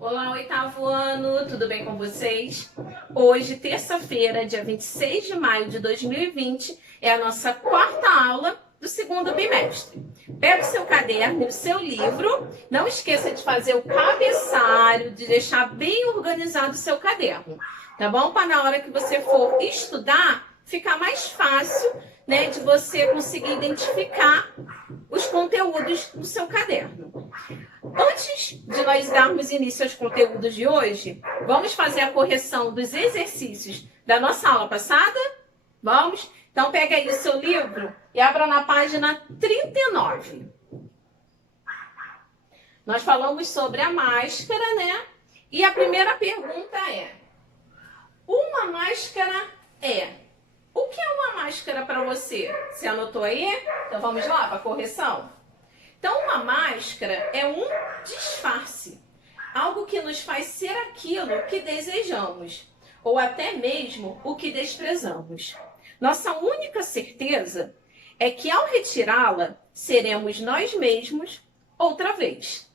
Olá, oitavo ano, tudo bem com vocês? Hoje, terça-feira, dia 26 de maio de 2020, é a nossa quarta aula do segundo bimestre. Pega o seu caderno e o seu livro, não esqueça de fazer o cabeçalho, de deixar bem organizado o seu caderno, tá bom? Para na hora que você for estudar, ficar mais fácil, né, de você conseguir identificar os conteúdos do seu caderno. Antes de nós darmos início aos conteúdos de hoje, vamos fazer a correção dos exercícios da nossa aula passada? Vamos? Então pega aí o seu livro e abra na página 39. Nós falamos sobre a máscara, né? E a primeira pergunta é: uma máscara é? O que é uma máscara para você? Você anotou aí? Então vamos lá para a correção? Então, uma máscara é um disfarce, algo que nos faz ser aquilo que desejamos, ou até mesmo o que desprezamos. Nossa única certeza é que ao retirá-la, seremos nós mesmos outra vez.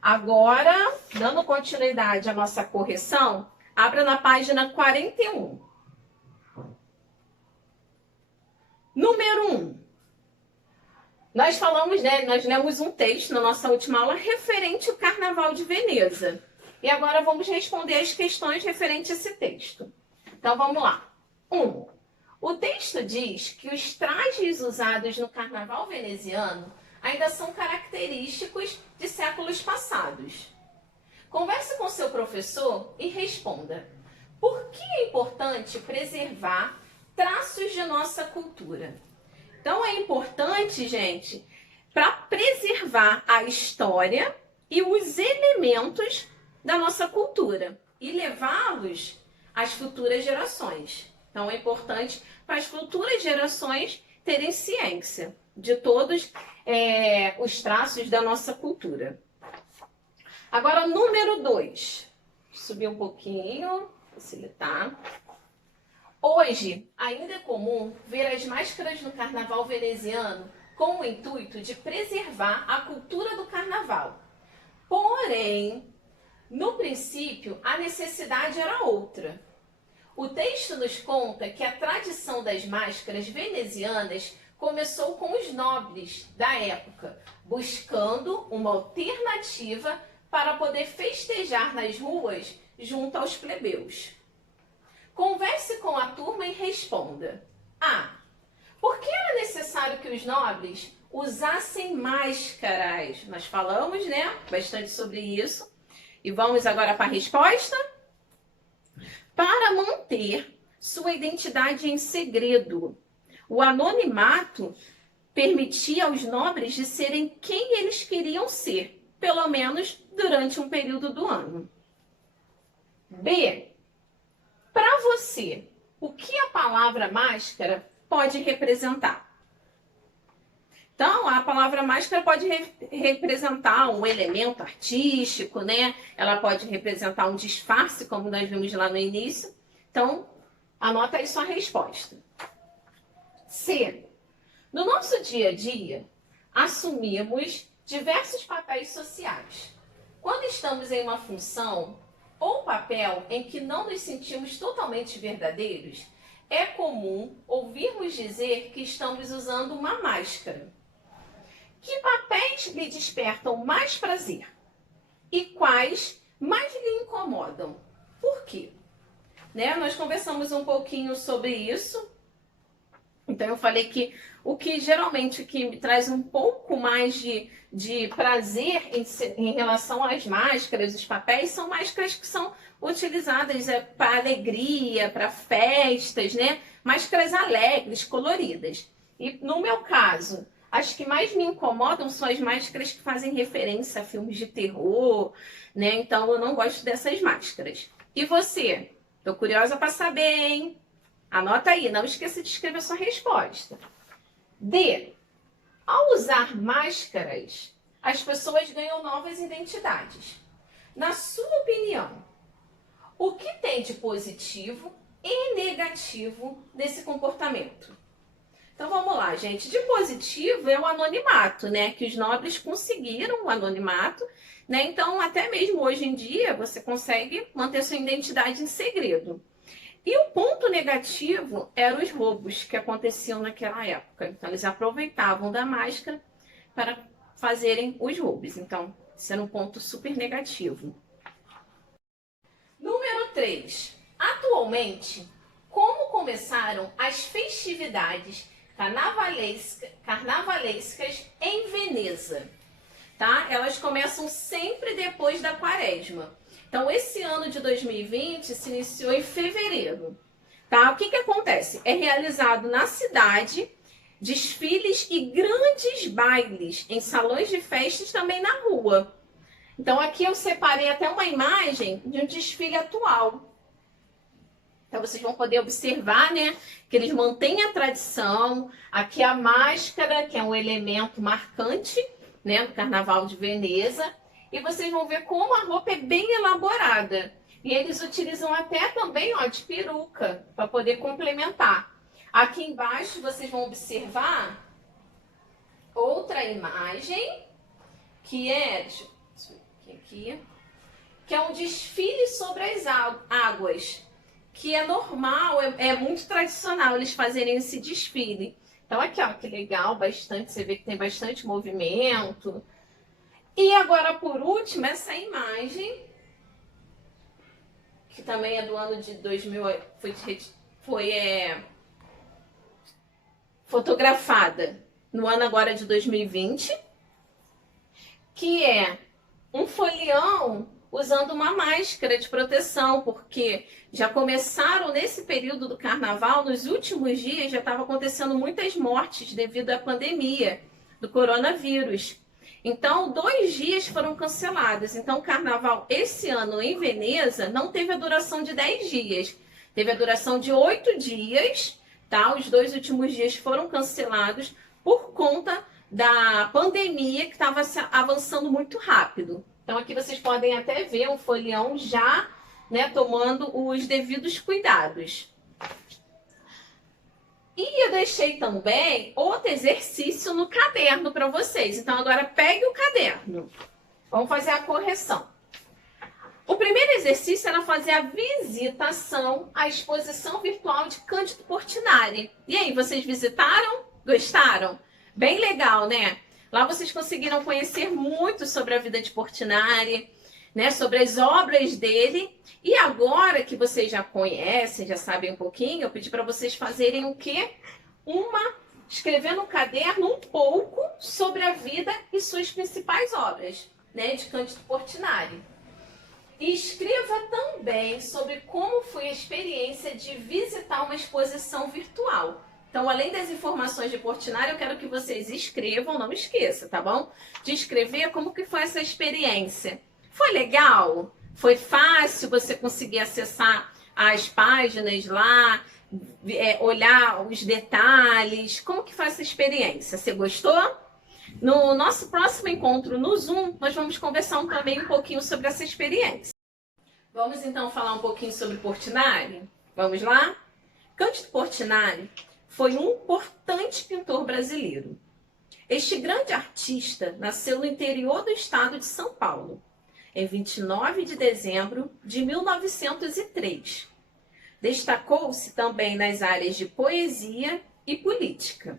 Agora, dando continuidade à nossa correção, abra na página 41. Número 1. Nós falamos, né, nós lemos um texto na nossa última aula referente ao Carnaval de Veneza. E agora vamos responder as questões referentes a esse texto. Então vamos lá. 1. O texto diz que os trajes usados no Carnaval veneziano ainda são característicos de séculos passados. Converse com seu professor e responda: por que é importante preservar traços de nossa cultura? Então é importante, gente, para preservar a história e os elementos da nossa cultura e levá-los às futuras gerações. Então é importante para as futuras gerações terem ciência de todos os traços da nossa cultura. Agora, número 2. Subir um pouquinho, facilitar. Hoje, ainda é comum ver as máscaras no carnaval veneziano com o intuito de preservar a cultura do carnaval. Porém, no princípio, a necessidade era outra. O texto nos conta que a tradição das máscaras venezianas começou com os nobres da época, buscando uma alternativa para poder festejar nas ruas junto aos plebeus. Converse com a turma e responda: A. Por que era necessário que os nobres usassem máscaras? Nós falamos, né, bastante sobre isso. E vamos agora para a resposta? Para manter sua identidade em segredo. O anonimato permitia aos nobres de serem quem eles queriam ser, pelo menos durante um período do ano. B. Para você, o que a palavra máscara pode representar? Então, a palavra máscara pode representar um elemento artístico, né? Ela pode representar um disfarce, como nós vimos lá no início. Então, anota aí sua resposta. C. No nosso dia a dia, assumimos diversos papéis sociais. Quando estamos em uma função ou papel em que não nos sentimos totalmente verdadeiros, é comum ouvirmos dizer que estamos usando uma máscara. Que papéis lhe despertam mais prazer? E quais mais lhe incomodam? Por quê? Né? Nós conversamos um pouquinho sobre isso. Então eu falei que o que geralmente que me traz um pouco mais de prazer em relação às máscaras, os papéis, são máscaras que são utilizadas para alegria, para festas, né? Máscaras alegres, coloridas. E no meu caso, as que mais me incomodam são as máscaras que fazem referência a filmes de terror, né? Então eu não gosto dessas máscaras. E você? Tô curiosa para saber, hein? Anota aí, não esqueça de escrever sua resposta. D. Ao usar máscaras, as pessoas ganham novas identidades. Na sua opinião, o que tem de positivo e negativo nesse comportamento? Então vamos lá, gente. De positivo é o anonimato, né? Que os nobres conseguiram o anonimato, né? Então, até mesmo hoje em dia, você consegue manter sua identidade em segredo. E o ponto negativo eram os roubos que aconteciam naquela época. Então, eles aproveitavam da máscara para fazerem os roubos. Então, isso era um ponto super negativo. Número 3. Atualmente, como começaram as festividades carnavalescas em Veneza? Tá? Elas começam sempre depois da quaresma. Então, esse ano de 2020 se iniciou em fevereiro. Tá? O que acontece? É realizado na cidade desfiles e grandes bailes em salões de festas também na rua. Então, aqui eu separei até uma imagem de um desfile atual. Então, vocês vão poder observar, né, que eles mantêm a tradição. Aqui a máscara, que é um elemento marcante, né, do Carnaval de Veneza. E vocês vão ver como a roupa é bem elaborada. E eles utilizam até também, ó, de peruca, para poder complementar. Aqui embaixo vocês vão observar outra imagem, que é, deixa eu ver aqui, que é um desfile sobre as águas, que é normal, é muito tradicional eles fazerem esse desfile. Então aqui, ó, que legal, bastante, você vê que tem bastante movimento. E agora, por último, essa imagem, que também é do ano de 2000, foi fotografada no ano agora de 2020, que é um folião usando uma máscara de proteção, porque já começaram nesse período do carnaval, nos últimos dias já estava acontecendo muitas mortes devido à pandemia do coronavírus. Então, 2 dias foram cancelados. Então, o carnaval esse ano em Veneza não teve a duração de 10 dias. Teve a duração de 8 dias, tá? Os 2 últimos dias foram cancelados por conta da pandemia que estava avançando muito rápido. Então, aqui vocês podem até ver um folião já, né, tomando os devidos cuidados. E eu deixei também outro exercício no caderno para vocês. Então, agora pegue o caderno. Vamos fazer a correção. O primeiro exercício era fazer a visitação à exposição virtual de Cândido Portinari. E aí, vocês visitaram? Gostaram? Bem legal, né? Lá vocês conseguiram conhecer muito sobre a vida de Portinari, né, sobre as obras dele. E agora que vocês já conhecem, já sabem um pouquinho, eu pedi para vocês fazerem o quê? Escrever no caderno um pouco sobre a vida e suas principais obras, né, de Cândido Portinari. E escreva também sobre como foi a experiência de visitar uma exposição virtual. Então, além das informações de Portinari, eu quero que vocês escrevam, não esqueça, tá bom? De escrever como que foi essa experiência. Foi legal? Foi fácil você conseguir acessar as páginas lá, olhar os detalhes? Como que foi essa experiência? Você gostou? No nosso próximo encontro no Zoom, nós vamos conversar também um pouquinho sobre essa experiência. Vamos então falar um pouquinho sobre Portinari? Vamos lá? Cândido Portinari foi um importante pintor brasileiro. Este grande artista nasceu no interior do estado de São Paulo, em 29 de dezembro de 1903. Destacou-se também nas áreas de poesia e política.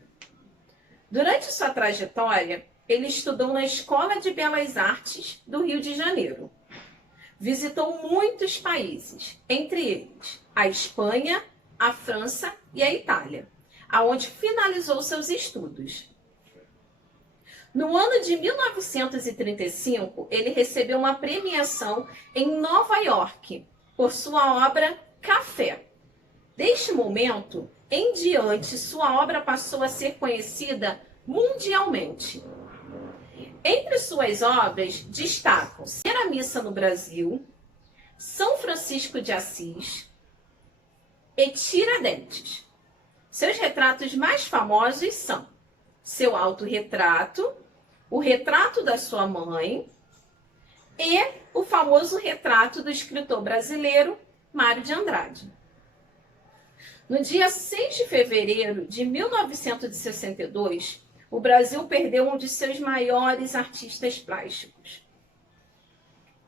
Durante sua trajetória, ele estudou na Escola de Belas Artes do Rio de Janeiro. Visitou muitos países, entre eles a Espanha, a França e a Itália, aonde finalizou seus estudos. No ano de 1935, ele recebeu uma premiação em Nova York por sua obra Café. Deste momento em diante, sua obra passou a ser conhecida mundialmente. Entre suas obras destacam-se A Missa no Brasil, São Francisco de Assis e Tiradentes. Seus retratos mais famosos são seu autorretrato, o retrato da sua mãe e o famoso retrato do escritor brasileiro Mário de Andrade. No dia 6 de fevereiro de 1962, o Brasil perdeu um de seus maiores artistas plásticos.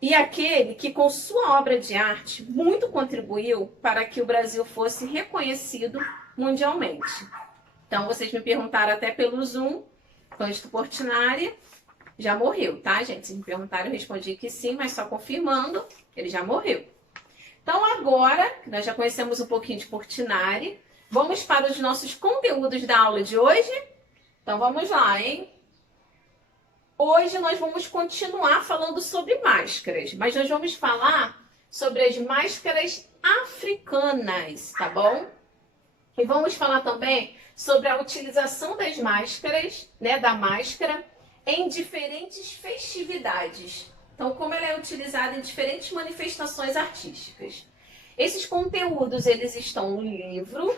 E aquele que, com sua obra de arte, muito contribuiu para que o Brasil fosse reconhecido mundialmente. Então, vocês me perguntaram até pelo Zoom, Cândido Portinari já morreu, tá, gente? Vocês me perguntaram, eu respondi que sim, mas só confirmando, ele já morreu. Então, agora, nós já conhecemos um pouquinho de Portinari, vamos para os nossos conteúdos da aula de hoje? Então, vamos lá, hein? Hoje nós vamos continuar falando sobre máscaras, mas nós vamos falar sobre as máscaras africanas, tá bom? E vamos falar também sobre a utilização das máscaras, né, da máscara, em diferentes festividades. Então, como ela é utilizada em diferentes manifestações artísticas. Esses conteúdos, eles estão no livro,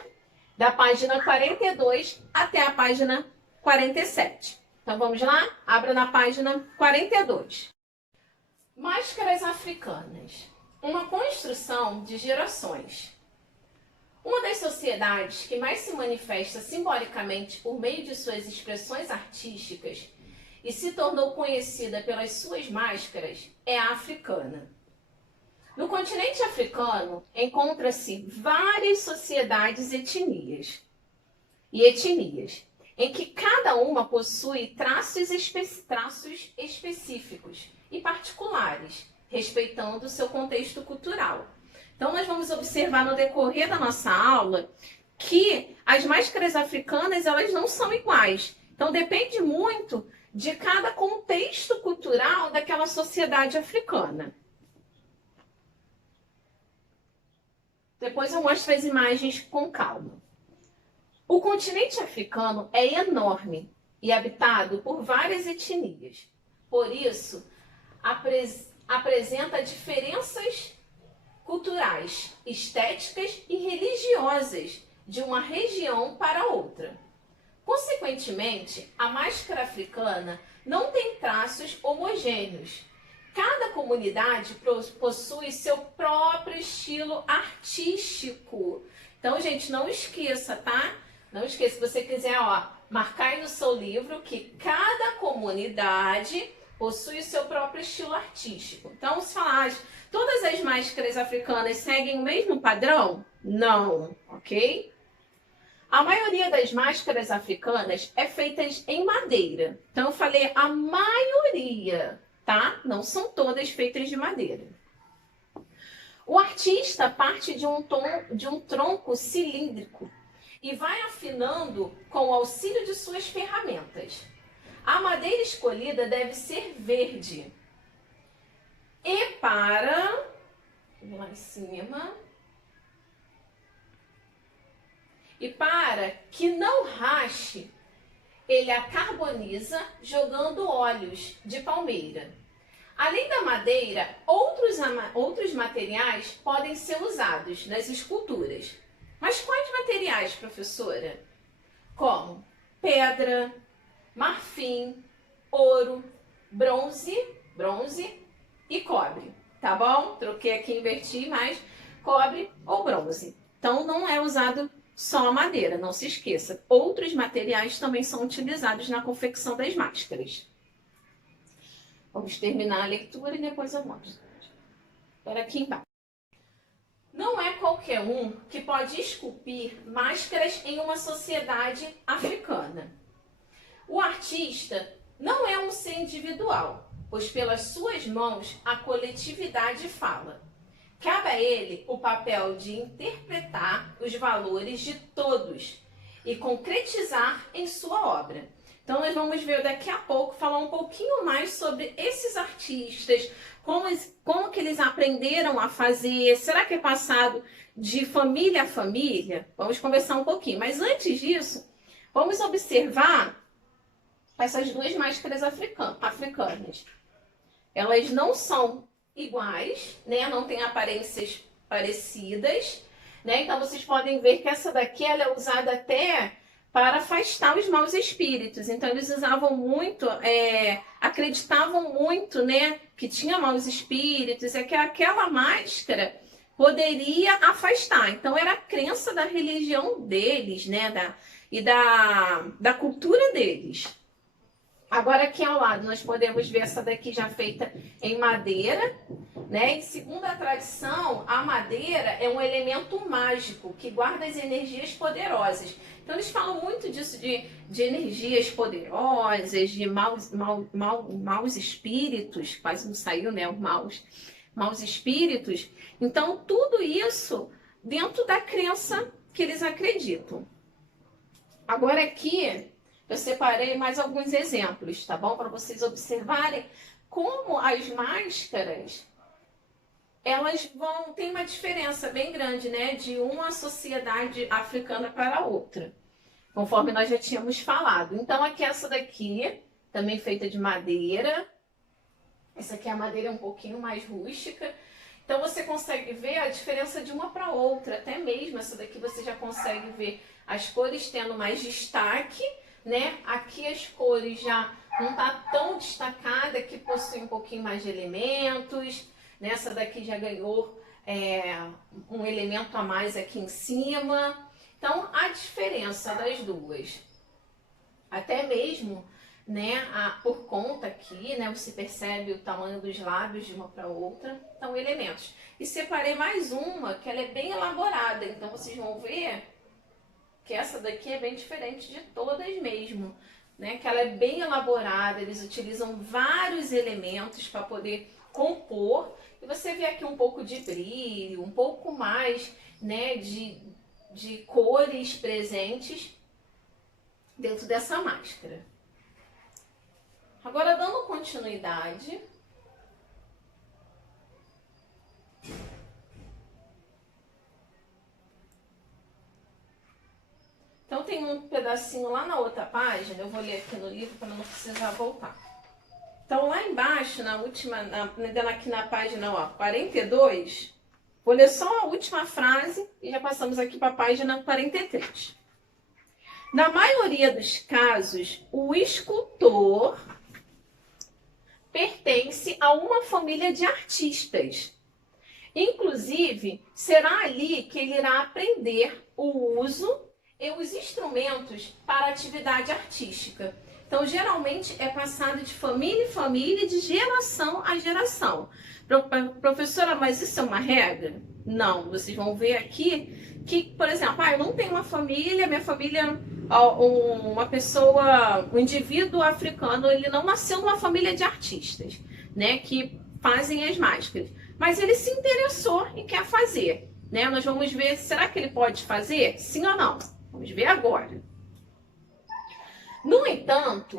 da página 42 até a página 47. Então, vamos lá? Abra na página 42. Máscaras africanas. Uma construção de gerações. Uma das sociedades que mais se manifesta simbolicamente por meio de suas expressões artísticas e se tornou conhecida pelas suas máscaras é a africana. No continente africano, encontra-se várias sociedades e etnias, em que cada uma possui traços específicos e particulares, respeitando o seu contexto cultural. Então, nós vamos observar no decorrer da nossa aula que as máscaras africanas, elas não são iguais. Então, depende muito de cada contexto cultural daquela sociedade africana. Depois eu mostro as imagens com calma. O continente africano é enorme e habitado por várias etnias. Por isso, apresenta diferenças culturais, estéticas e religiosas de uma região para outra. Consequentemente, a máscara africana não tem traços homogêneos. Cada comunidade possui seu próprio estilo artístico. Então, gente, não esqueça, tá? Não esqueça, se você quiser, marcar aí no seu livro que cada comunidade possui o seu próprio estilo artístico. Então, se falar, todas as máscaras africanas seguem o mesmo padrão? Não, ok? A maioria das máscaras africanas é feita em madeira. Então, eu falei a maioria, tá? Não são todas feitas de madeira. O artista parte de um tronco cilíndrico e vai afinando com o auxílio de suas ferramentas. A madeira escolhida deve ser verde. E lá em cima. E para que não rache, ele a carboniza jogando óleos de palmeira. Além da madeira, outros materiais podem ser usados nas esculturas. Mas quais materiais, professora? Como pedra, marfim, ouro, bronze e cobre. Tá bom? Troquei aqui, inverti, mas cobre ou bronze. Então, não é usado só a madeira, não se esqueça. Outros materiais também são utilizados na confecção das máscaras. Vamos terminar a leitura e depois eu mostro. Espera aqui embaixo. Não é qualquer um que pode esculpir máscaras em uma sociedade africana. O artista não é um ser individual, pois pelas suas mãos a coletividade fala. Cabe a ele o papel de interpretar os valores de todos e concretizar em sua obra. Então, nós vamos ver daqui a pouco, falar um pouquinho mais sobre esses artistas, como que eles aprenderam a fazer, será que é passado de família a família? Vamos conversar um pouquinho, mas antes disso, vamos observar essas duas máscaras africanas. Elas não são iguais, né? Não têm aparências parecidas, né? Então, vocês podem ver que essa daqui ela é usada até para afastar os maus espíritos. Então, eles usavam muito, acreditavam muito, né, que tinha maus espíritos, é que aquela máscara poderia afastar. Então, era a crença da religião deles, né? Da cultura deles. Agora, aqui ao lado, nós podemos ver essa daqui já feita em madeira, né? E segundo a tradição, a madeira é um elemento mágico que guarda as energias poderosas. Então, eles falam muito disso, de energias poderosas, de maus espíritos, quase não saiu, né? Maus espíritos. Então, tudo isso dentro da crença que eles acreditam. Agora aqui, eu separei mais alguns exemplos, tá bom? Para vocês observarem como as máscaras, elas tem uma diferença bem grande, né? De uma sociedade africana para outra, conforme nós já tínhamos falado. Então, aqui essa daqui, também feita de madeira. Essa aqui é a madeira um pouquinho mais rústica. Então, você consegue ver a diferença de uma para outra. Até mesmo essa daqui você já consegue ver as cores tendo mais destaque, né? Aqui as cores já não tá tão destacada, que possui um pouquinho mais de elementos. Nessa daqui já ganhou um elemento a mais aqui em cima. Então, a diferença das duas, até mesmo, né, por conta aqui, né, você percebe o tamanho dos lábios de uma para outra, então elementos. E separei mais uma, que ela é bem elaborada, então vocês vão ver que essa daqui é bem diferente de todas mesmo, né, que ela é bem elaborada, eles utilizam vários elementos para poder compor, e você vê aqui um pouco de brilho, um pouco mais, né, de cores presentes dentro dessa máscara. Agora, dando continuidade, então tem um pedacinho lá na outra página, eu vou ler aqui no livro para não precisar voltar. Então, lá embaixo, na última, aqui na página 42, vou ler só a última frase e já passamos aqui para a página 43. Na maioria dos casos, o escultor pertence a uma família de artistas. Inclusive, será ali que ele irá aprender o uso e os instrumentos para a atividade artística. Então, geralmente é passado de família em família, de geração a geração. Professora, mas isso é uma regra? Não, vocês vão ver aqui que, por exemplo, eu não tenho uma família, minha família, uma pessoa, um indivíduo africano, ele não nasceu numa família de artistas, né, que fazem as máscaras. Mas ele se interessou e quer fazer, né? Nós vamos ver, será que ele pode fazer? Sim ou não? Vamos ver agora. No entanto,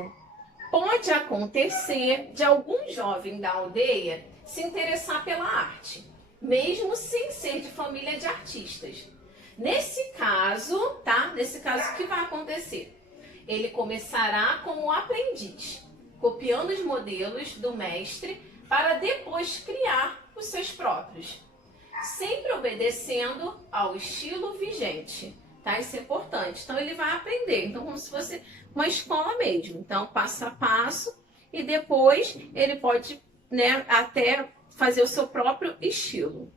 pode acontecer de algum jovem da aldeia se interessar pela arte, mesmo sem ser de família de artistas. Nesse caso, tá? Nesse caso, o que vai acontecer? Ele começará como aprendiz, copiando os modelos do mestre para depois criar os seus próprios, sempre obedecendo ao estilo vigente, tá? Isso é importante. Então, ele vai aprender, então, como se fosse uma escola mesmo. Então, passo a passo, e depois ele pode, né, até fazer o seu próprio estilo.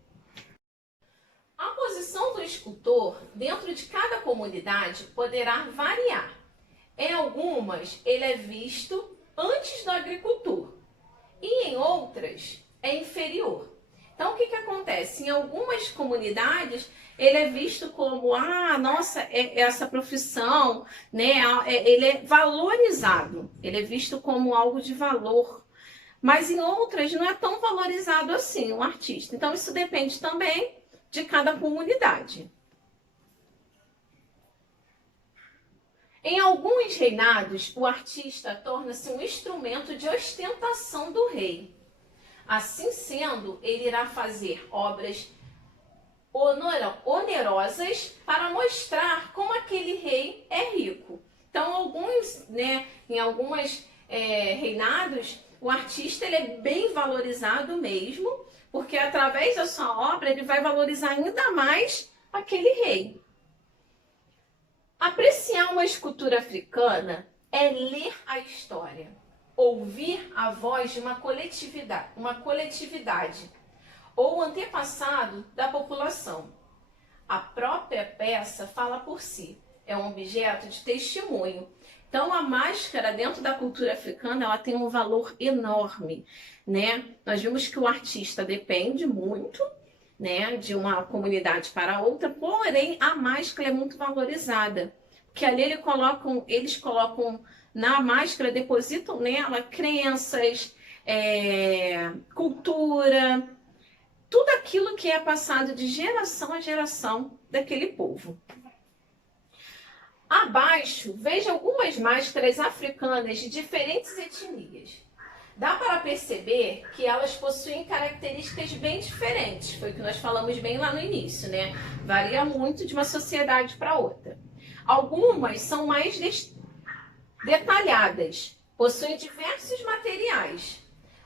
A posição do escultor dentro de cada comunidade poderá variar. Em algumas, ele é visto antes do agricultor, e em outras é inferior. Então, o que acontece? Em algumas comunidades, ele é visto como, nossa, essa profissão, né? Ele é valorizado, ele é visto como algo de valor. Mas em outras, não é tão valorizado assim, um artista. Então, isso depende também de cada comunidade. Em alguns reinados, o artista torna-se um instrumento de ostentação do rei. Assim sendo, ele irá fazer obras onerosas para mostrar como aquele rei é rico. Então, alguns, né, em alguns reinados, o artista ele é bem valorizado mesmo, porque através da sua obra ele vai valorizar ainda mais aquele rei. Apreciar uma escultura africana é ler a história, ouvir a voz de uma coletividade, ou antepassado da população. A própria peça fala por si, é um objeto de testemunho. Então, a máscara dentro da cultura africana, ela tem um valor enorme, né? Nós vimos que o artista depende muito, né, de uma comunidade para outra, porém a máscara é muito valorizada, porque ali eles colocam na máscara, depositam nela crenças, cultura, tudo aquilo que é passado de geração a geração daquele povo. Abaixo, veja algumas máscaras africanas de diferentes etnias. Dá para perceber que elas possuem características bem diferentes. Foi o que nós falamos bem lá no início, né? Varia muito de uma sociedade para outra. Algumas são mais detalhadas, possuem diversos materiais.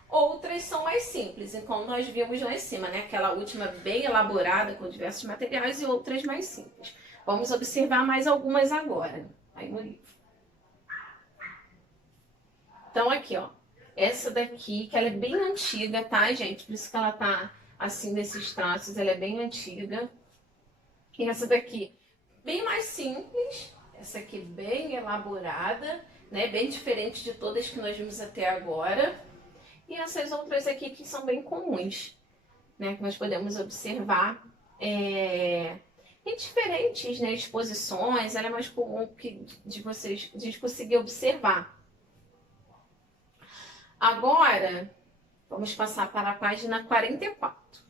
Outras são mais simples, como nós vimos lá em cima, né? Aquela última bem elaborada com diversos materiais e outras mais simples. Vamos observar mais algumas agora, aí no livro. Então aqui, ó, essa daqui, que ela é bem antiga, tá, gente? Por isso que ela tá assim nesses traços, ela é bem antiga. E essa daqui, bem mais simples, essa aqui bem elaborada, né? Bem diferente de todas que nós vimos até agora. E essas outras aqui que são bem comuns, né? Que nós podemos observar em diferentes, né, exposições. Ela é mais comum que a gente conseguir observar. Agora, vamos passar para a página 44.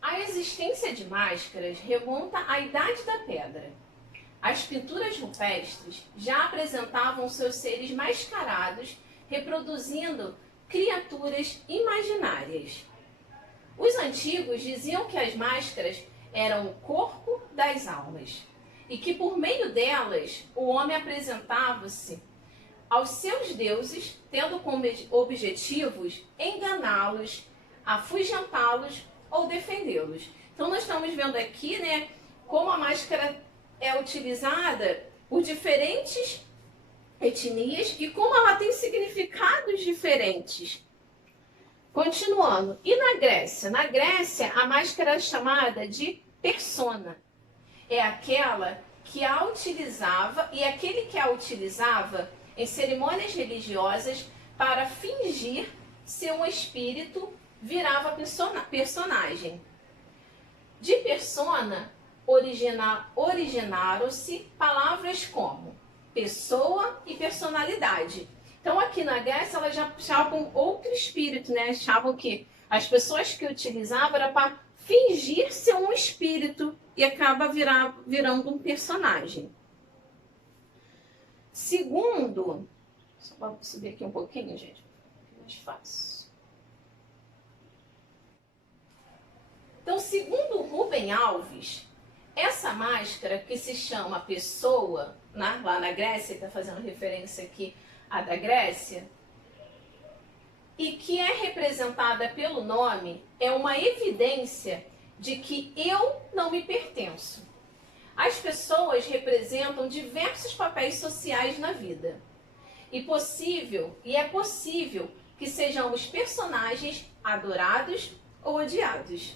A existência de máscaras remonta à Idade da Pedra. As pinturas rupestres já apresentavam seus seres mascarados, reproduzindo criaturas imaginárias. Os antigos diziam que as máscaras eram o corpo das almas e que por meio delas o homem apresentava-se aos seus deuses, tendo como objetivos enganá-los, afugentá-los ou defendê-los. Então nós estamos vendo aqui, né, como a máscara é utilizada por diferentes etnias e como ela tem significados diferentes. Continuando, e na Grécia? Na Grécia, a máscara é chamada de persona. É aquela que a utilizava, e aquele que a utilizava em cerimônias religiosas para fingir ser um espírito, virava personagem. De persona originaram-se palavras como pessoa e personalidade. Então, aqui na Grécia, elas já achavam outro espírito, né? Achavam que as pessoas que utilizavam era para fingir ser um espírito e acaba virando um personagem. Segundo, só vou subir aqui um pouquinho, gente, mais fácil. Então, segundo Rubem Alves, essa máscara que se chama pessoa, né, lá na Grécia, está fazendo referência aqui à da Grécia, e que é representada pelo nome, é uma evidência de que eu não me pertenço. As pessoas representam diversos papéis sociais na vida. E é possível que sejamos personagens adorados ou odiados.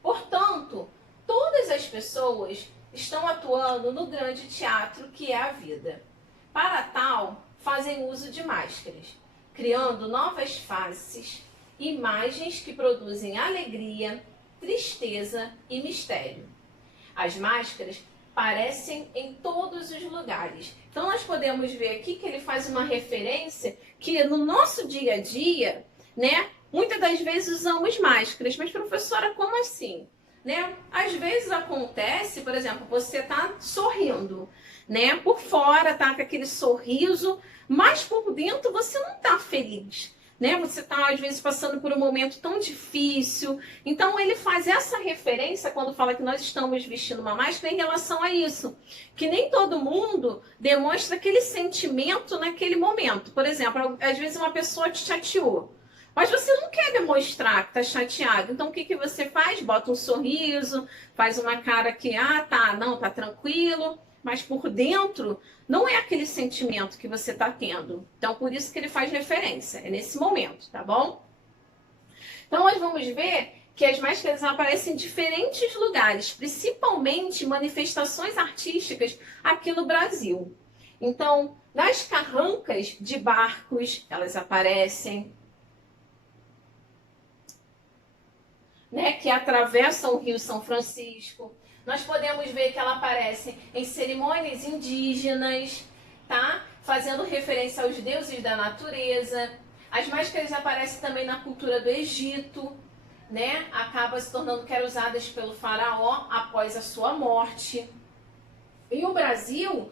Portanto, todas as pessoas estão atuando no grande teatro que é a vida. Para tal, fazem uso de máscaras, criando novas faces, imagens que produzem alegria, tristeza e mistério. As máscaras aparecem em todos os lugares. Então nós podemos ver aqui que ele faz uma referência que no nosso dia a dia, né, muitas das vezes usamos máscaras. Mas professora, como assim? Né? Às vezes acontece, por exemplo, você está sorrindo, né? Por fora tá com aquele sorriso, mas por dentro você não está feliz, né? Você está às vezes passando por um momento tão difícil. Então ele faz essa referência quando fala que nós estamos vestindo uma máscara em relação a isso, que nem todo mundo demonstra aquele sentimento naquele momento. Por exemplo, às vezes uma pessoa te chateou, mas você não quer demonstrar que está chateado. Então, o que você faz? Bota um sorriso, faz uma cara que, tá tranquilo. Mas por dentro, não é aquele sentimento que você está tendo. Então, por isso que ele faz referência. É nesse momento, tá bom? vamos ver que as máscaras aparecem em diferentes lugares, principalmente manifestações artísticas aqui no Brasil. Então, nas carrancas de barcos, elas aparecem, né, que atravessam o Rio São Francisco. Nós podemos ver que ela aparece em cerimônias indígenas, tá? Fazendo referência aos deuses da natureza. As máscaras aparecem também na cultura do Egito, né? Acaba se tornando que eram usadas pelo faraó após a sua morte. E o Brasil,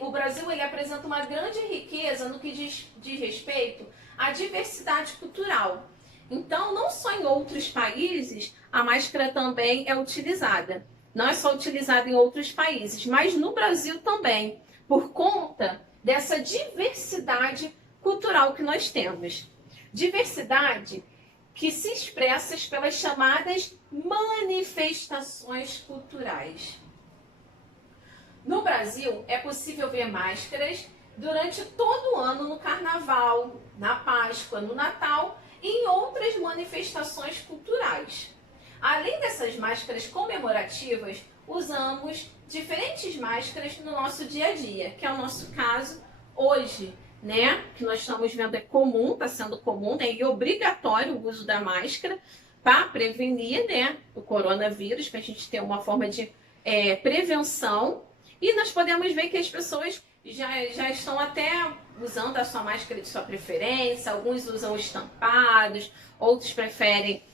o Brasil ele apresenta uma grande riqueza no que diz respeito à diversidade cultural. Então, não só em outros países, a máscara também é utilizada. Não é só utilizada em outros países, mas no Brasil também, por conta dessa diversidade cultural que nós temos. Diversidade que se expressa pelas chamadas manifestações culturais. No Brasil, é possível ver máscaras durante todo o ano no Carnaval, na Páscoa, no Natal e em outras manifestações culturais. Além dessas máscaras comemorativas, usamos diferentes máscaras no nosso dia a dia, que é o nosso caso hoje, né? Que nós estamos vendo é comum, está sendo comum, né? E obrigatório o uso da máscara para prevenir, né, o coronavírus, para a gente ter uma forma de prevenção. E nós podemos ver que as pessoas já estão até usando a sua máscara de sua preferência, alguns usam estampados, outros preferem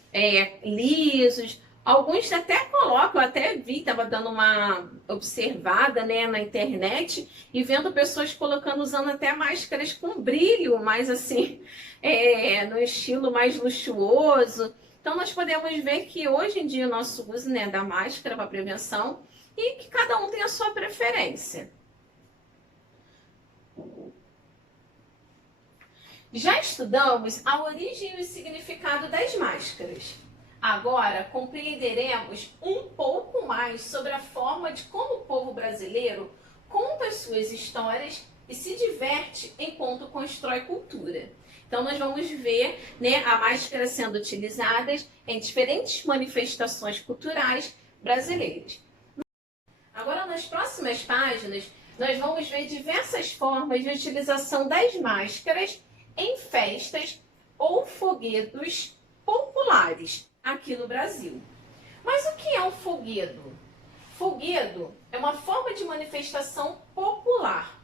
lisos, alguns até colocam, eu até vi, estava dando uma observada, né, na internet e vendo pessoas colocando, usando até máscaras com brilho, mais assim, no estilo mais luxuoso. Então nós podemos ver que hoje em dia o nosso uso, né, da máscara para prevenção e que cada um tem a sua preferência. Já estudamos a origem e o significado das máscaras. Agora compreenderemos um pouco mais sobre a forma de como o povo brasileiro conta as suas histórias e se diverte enquanto constrói cultura. Então nós vamos ver, né, a máscara sendo utilizada em diferentes manifestações culturais brasileiras. Agora, nas próximas páginas, nós vamos ver diversas formas de utilização das máscaras em festas ou foguetos populares aqui no Brasil. Mas o que é um foguedo? Foguedo é uma forma de manifestação popular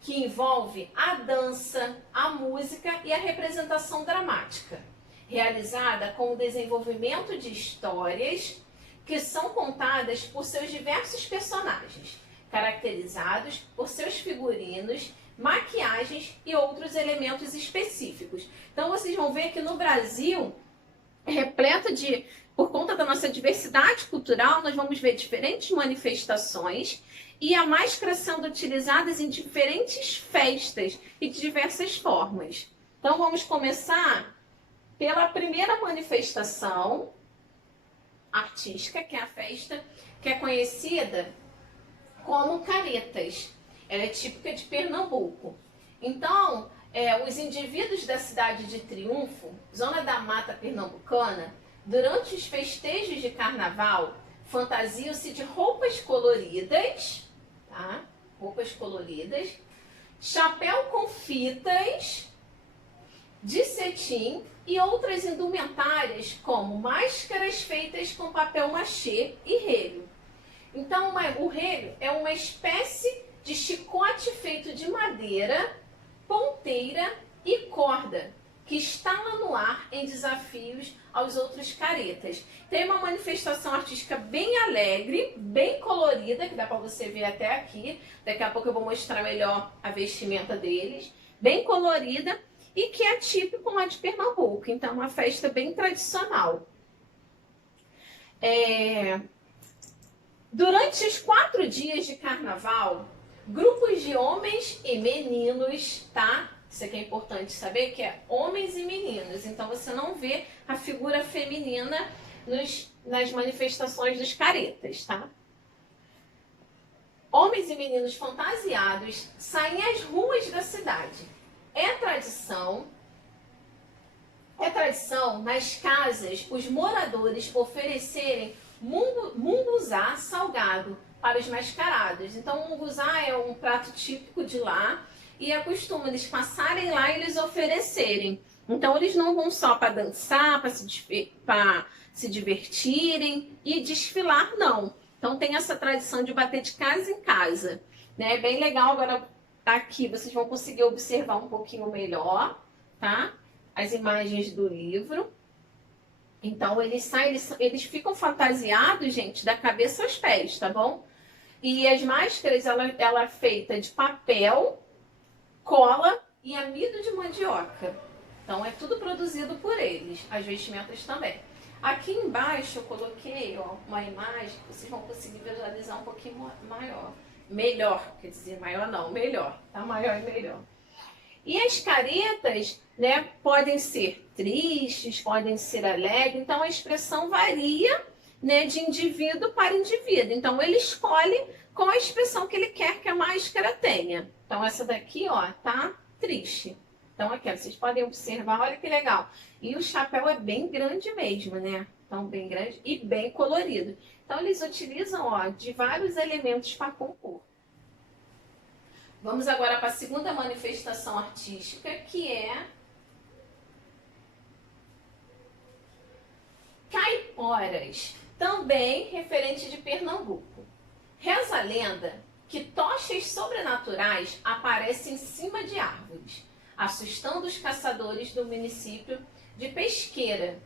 que envolve a dança, a música e a representação dramática, realizada com o desenvolvimento de histórias que são contadas por seus diversos personagens, caracterizados por seus figurinos, maquiagens e outros elementos específicos. Então vocês vão ver que no Brasil, repleto por conta da nossa diversidade cultural, nós vamos ver diferentes manifestações e a máscara sendo utilizadas em diferentes festas e de diversas formas. Então vamos começar pela primeira manifestação artística, que é a festa que é conhecida como caretas. Ela é típica de Pernambuco. Então, os indivíduos da cidade de Triunfo, zona da mata pernambucana, durante os festejos de carnaval, fantasiam-se de roupas coloridas, tá? Roupas coloridas, chapéu com fitas de cetim e outras indumentárias, como máscaras feitas com papel machê e relho. Então, o relho é uma espécie de chicote feito de madeira, ponteira e corda, que estala no ar em desafios aos outros caretas. Tem uma manifestação artística bem alegre, bem colorida, que dá para você ver até aqui. Daqui a pouco eu vou mostrar melhor a vestimenta deles. Bem colorida e que é típico lá de Pernambuco. Então, é uma festa bem tradicional. Durante os 4 dias de carnaval, grupos de homens e meninos, tá? Isso aqui é importante saber, que é homens e meninos. Então, você não vê a figura feminina nas manifestações dos caretas, tá? Homens e meninos fantasiados saem às ruas da cidade. É tradição, nas casas, os moradores oferecerem munguzá salgado para os mascarados. Então, o munguzá é um prato típico de lá e é costume eles passarem lá e eles oferecerem. Então, eles não vão só para dançar, para se divertirem e desfilar, não. Então, tem essa tradição de bater de casa em casa. Né? É bem legal. Agora, aqui vocês vão conseguir observar um pouquinho melhor, tá? As imagens do livro. Então, eles ficam fantasiados, gente, da cabeça aos pés, tá bom? E as máscaras, ela é feita de papel, cola e amido de mandioca. Então, é tudo produzido por eles, as vestimentas também. Aqui embaixo eu coloquei uma imagem que vocês vão conseguir visualizar um pouquinho maior. Melhor, quer dizer, maior não, melhor. Tá maior e melhor. E as caretas, né, podem ser tristes, podem ser alegres. Então, a expressão varia, né, de indivíduo para indivíduo. Então, ele escolhe qual a expressão que ele quer que a máscara tenha. Então, essa daqui, ó, tá triste. Então, aqui, ó, vocês podem observar, olha que legal. E o chapéu é bem grande mesmo, né? Então, bem grande e bem colorido. Então, eles utilizam, ó, de vários elementos para compor. Vamos agora para a segunda manifestação artística, que é caiporas, também referente de Pernambuco. Reza a lenda que tochas sobrenaturais aparecem em cima de árvores, assustando os caçadores do município de Pesqueira.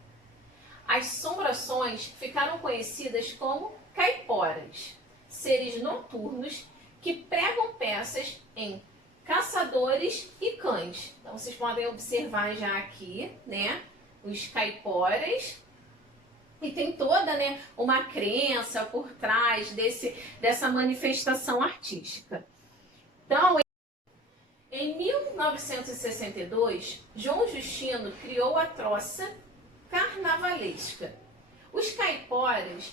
As assombrações ficaram conhecidas como caiporas, seres noturnos que pregam peças em caçadores e cães. Então, vocês podem observar já aqui, né, os caiporas. E tem toda, né, uma crença por trás dessa manifestação artística. Então, em 1962, João Justino criou a troça carnavalesca. Os caiporas,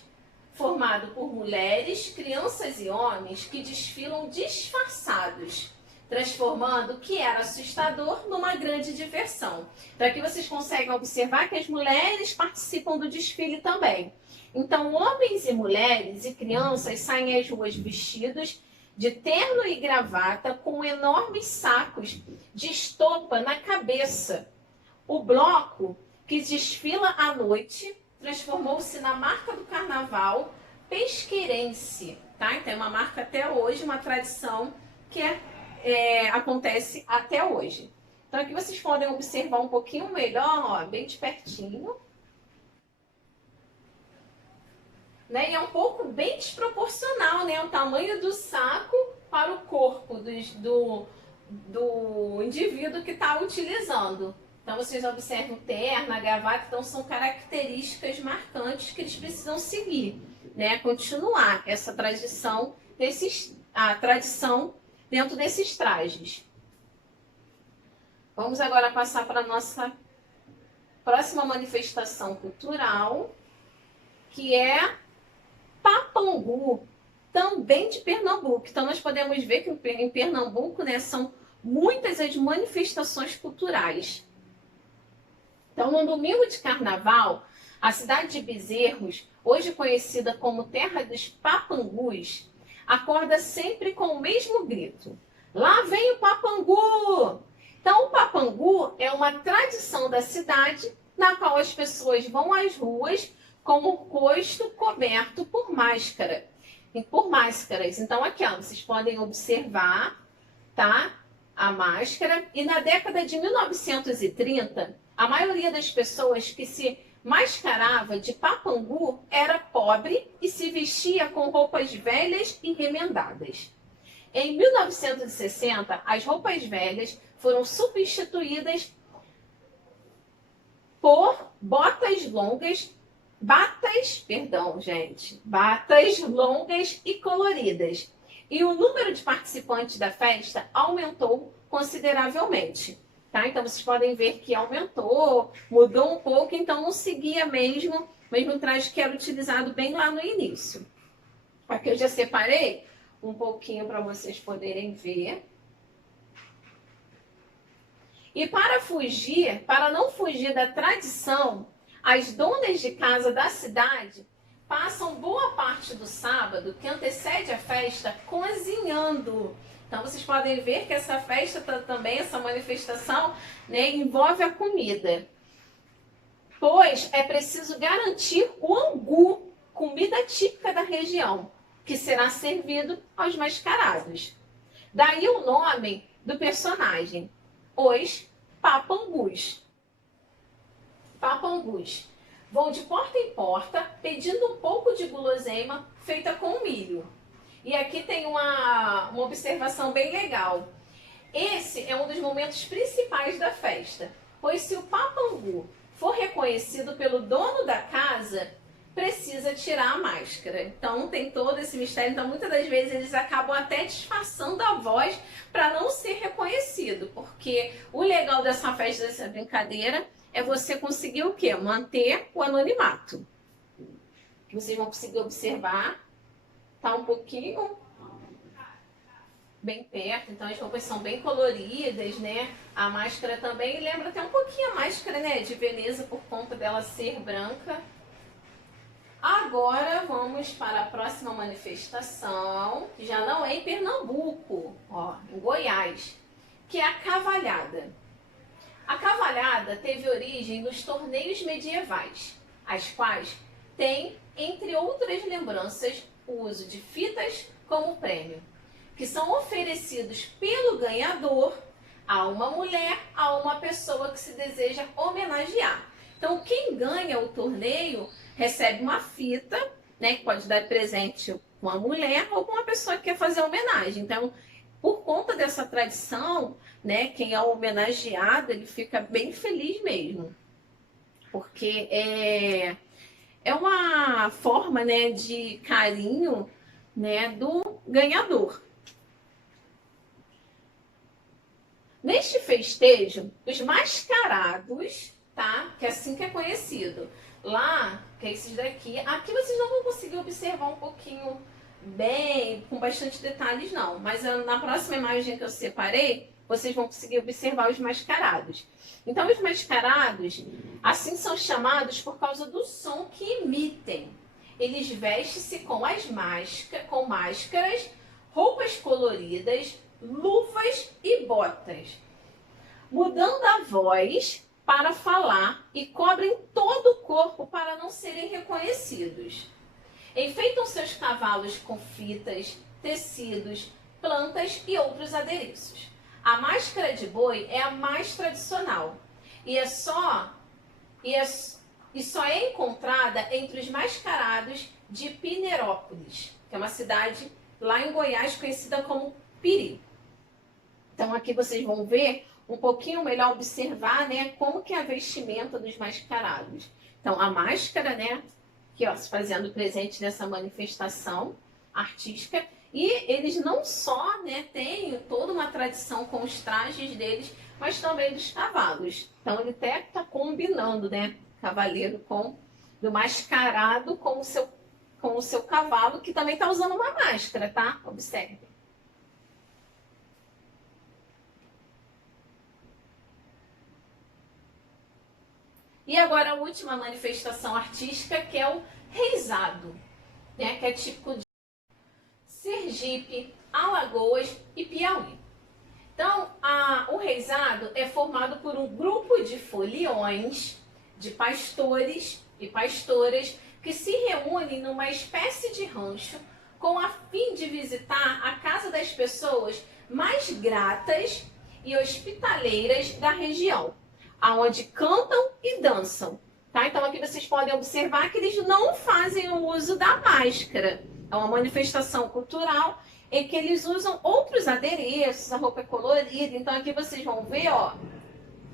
formado por mulheres, crianças e homens que desfilam disfarçados, transformando o que era assustador numa grande diversão. Então aqui vocês conseguem observar que as mulheres participam do desfile também. Então homens e mulheres e crianças saem às ruas vestidos de terno e gravata com enormes sacos de estopa na cabeça. O bloco, que desfila à noite, transformou-se na marca do carnaval pesqueirense, tá? Então é uma marca até hoje, uma tradição que acontece até hoje. Então aqui vocês podem observar um pouquinho melhor, ó, bem de pertinho. Né? E é um pouco bem desproporcional, né? O tamanho do saco para o corpo do indivíduo que está utilizando. Então vocês observam terno, gravata, então são características marcantes que eles precisam seguir, né? Continuar essa tradição, a tradição dentro desses trajes. Vamos agora passar para a nossa próxima manifestação cultural, que é Papangu, também de Pernambuco. Então nós podemos ver que em Pernambuco, né, são muitas as manifestações culturais. Então, no domingo de carnaval, a cidade de Bezerros, hoje conhecida como Terra dos Papangus, acorda sempre com o mesmo grito: lá vem o Papangu! Então, o Papangu é uma tradição da cidade na qual as pessoas vão às ruas com o rosto coberto por máscaras. Então, aqui, ó, vocês podem observar, tá? A máscara. E na década de 1930, a maioria das pessoas que se mascarava de Papangu era pobre e se vestia com roupas velhas e remendadas. Em 1960, as roupas velhas foram substituídas por batas longas e coloridas. E o número de participantes da festa aumentou consideravelmente. Tá? Então vocês podem ver que aumentou, mudou um pouco, então não seguia mesmo traje que era utilizado bem lá no início. Aqui eu já separei um pouquinho para vocês poderem ver. E para não fugir da tradição, as donas de casa da cidade passam boa parte do sábado, que antecede a festa, cozinhando. Então vocês podem ver que essa festa também, essa manifestação, né, envolve a comida. Pois é preciso garantir o angu, comida típica da região, que será servido aos mascarados. Daí o nome do personagem, os papangus. Papangus vão de porta em porta pedindo um pouco de guloseima feita com milho. E aqui tem uma observação bem legal. Esse é um dos momentos principais da festa, pois se o papangu for reconhecido pelo dono da casa, precisa tirar a máscara. Então tem todo esse mistério. Então muitas das vezes eles acabam até disfarçando a voz para não ser reconhecido, porque o legal dessa festa, dessa brincadeira, é você conseguir o quê? Manter o anonimato. Vocês vão conseguir observar, tá um pouquinho bem perto, então as roupas são bem coloridas, né? A máscara também lembra até um pouquinho a máscara, né, de Veneza, por conta dela ser branca. Agora vamos para a próxima manifestação, que já não é em Pernambuco, ó, em Goiás, que é a cavalhada. A cavalhada teve origem nos torneios medievais, as quais têm, entre outras lembranças, o uso de fitas como prêmio, que são oferecidos pelo ganhador a uma mulher, a uma pessoa que se deseja homenagear. Então, quem ganha o torneio recebe uma fita, né, que pode dar presente com a mulher ou com uma pessoa que quer fazer homenagem. Então, por conta dessa tradição, né, quem é homenageado, ele fica bem feliz mesmo. Porque é uma forma, né, de carinho, né, do ganhador. Neste festejo, os mascarados, tá? Que é assim que é conhecido. Lá, que é esses daqui. Aqui vocês não vão conseguir observar um pouquinho bem, com bastante detalhes não. Mas na próxima imagem que eu separei, vocês vão conseguir observar os mascarados. Então, os mascarados, assim são chamados por causa do som que emitem. Eles vestem-se com máscaras, roupas coloridas, luvas e botas, mudando a voz para falar e cobrem todo o corpo para não serem reconhecidos. Enfeitam seus cavalos com fitas, tecidos, plantas e outros adereços. A máscara de boi é a mais tradicional e só é encontrada entre os mascarados de Pinerópolis, que é uma cidade lá em Goiás conhecida como Piri. Então aqui vocês vão ver um pouquinho melhor, observar, né, como que é a vestimenta dos mascarados. Então a máscara, né, que ó, se fazendo presente nessa manifestação artística. E eles não só, né, têm toda uma tradição com os trajes deles, mas também dos cavalos. Então ele até está combinando, né, cavaleiro do mascarado com o seu cavalo, que também está usando uma máscara, tá? Observe. E agora a última manifestação artística, que é o reizado, né, que é típico de Sergipe, Alagoas e Piauí. Então, o reizado é formado por um grupo de foliões, de pastores e pastoras, que se reúnem numa espécie de rancho com a fim de visitar a casa das pessoas mais gratas e hospitaleiras da região, aonde cantam e dançam. Tá? Então aqui vocês podem observar que eles não fazem o uso da máscara. É uma manifestação cultural em que eles usam outros adereços, a roupa é colorida. Então aqui vocês vão ver, ó,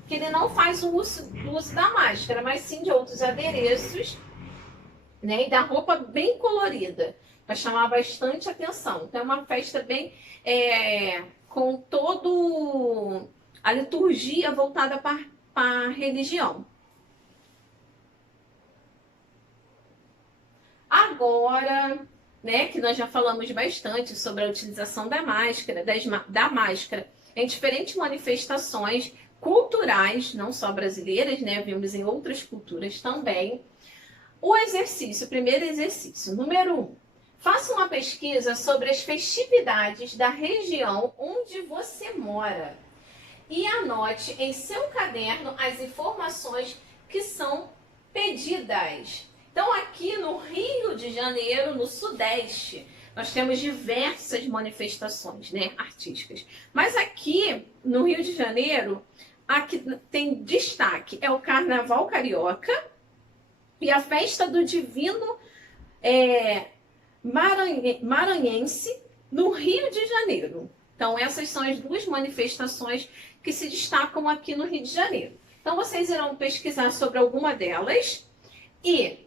que ele não faz o uso da máscara, mas sim de outros adereços, né, e da roupa bem colorida, para chamar bastante atenção. Então é uma festa bem com todo a liturgia voltada para a religião. Agora, né, que nós já falamos bastante sobre a utilização da máscara, da máscara em diferentes manifestações culturais, não só brasileiras, né? Vimos em outras culturas também. O exercício, o primeiro exercício, número 1. Faça uma pesquisa sobre as festividades da região onde você mora e anote em seu caderno as informações que são pedidas. Então, aqui no Rio de Janeiro, no Sudeste, nós temos diversas manifestações, né, artísticas. Mas aqui no Rio de Janeiro, aqui tem destaque, é o Carnaval Carioca e a Festa do Divino Maranhense no Rio de Janeiro. Então, essas são as duas manifestações que se destacam aqui no Rio de Janeiro. Então, vocês irão pesquisar sobre alguma delas e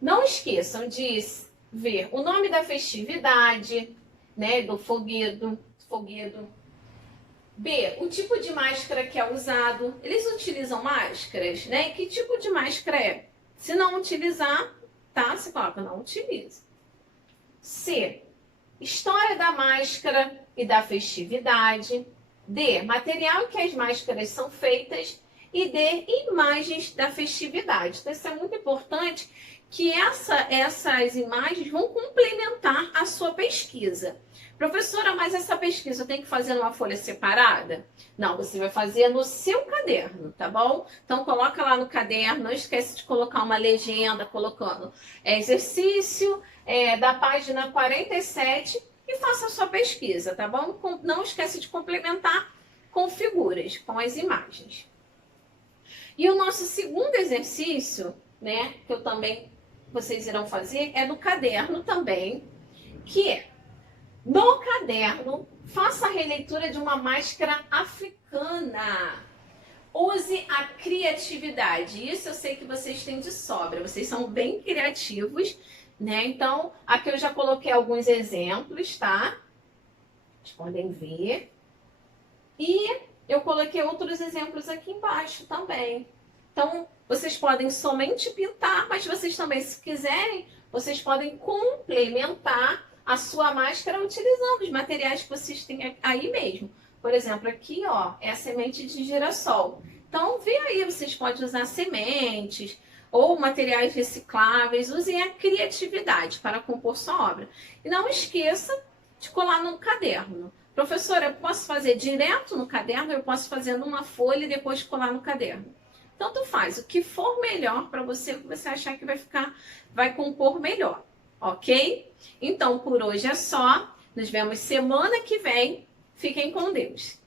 não esqueçam de ver o nome da festividade, né, do foguedo. B, o tipo de máscara que é usado. Eles utilizam máscaras, né? Que tipo de máscara é? Se não utilizar, tá? Você coloca não utiliza. C, história da máscara e da festividade. D, material que as máscaras são feitas. E D, imagens da festividade. Então, isso é muito importante, que essas imagens vão complementar a sua pesquisa. Professora, mas essa pesquisa eu tenho que fazer numa folha separada? Não, você vai fazer no seu caderno, tá bom? Então, coloca lá no caderno, não esquece de colocar uma legenda, colocando exercício da página 47 e faça a sua pesquisa, tá bom? Não esquece de complementar com figuras, com as imagens. E o nosso segundo exercício, né, que vocês irão fazer, é no caderno também, que é, no caderno, faça a releitura de uma máscara africana. Use a criatividade. Isso eu sei que vocês têm de sobra, vocês são bem criativos, né? Então, aqui eu já coloquei alguns exemplos, tá? Vocês podem ver. E eu coloquei outros exemplos aqui embaixo também. Então, vocês podem somente pintar, mas vocês também, se quiserem, vocês podem complementar a sua máscara utilizando os materiais que vocês têm aí mesmo. Por exemplo, aqui, ó, é a semente de girassol. Então, vê aí, vocês podem usar sementes ou materiais recicláveis. Usem a criatividade para compor sua obra. E não esqueça de colar no caderno. Professora, eu posso fazer direto no caderno, eu posso fazer numa folha e depois colar no caderno. Tanto faz, o que for melhor para você, o que você achar que vai compor melhor, ok? Então, por hoje é só. Nos vemos semana que vem. Fiquem com Deus.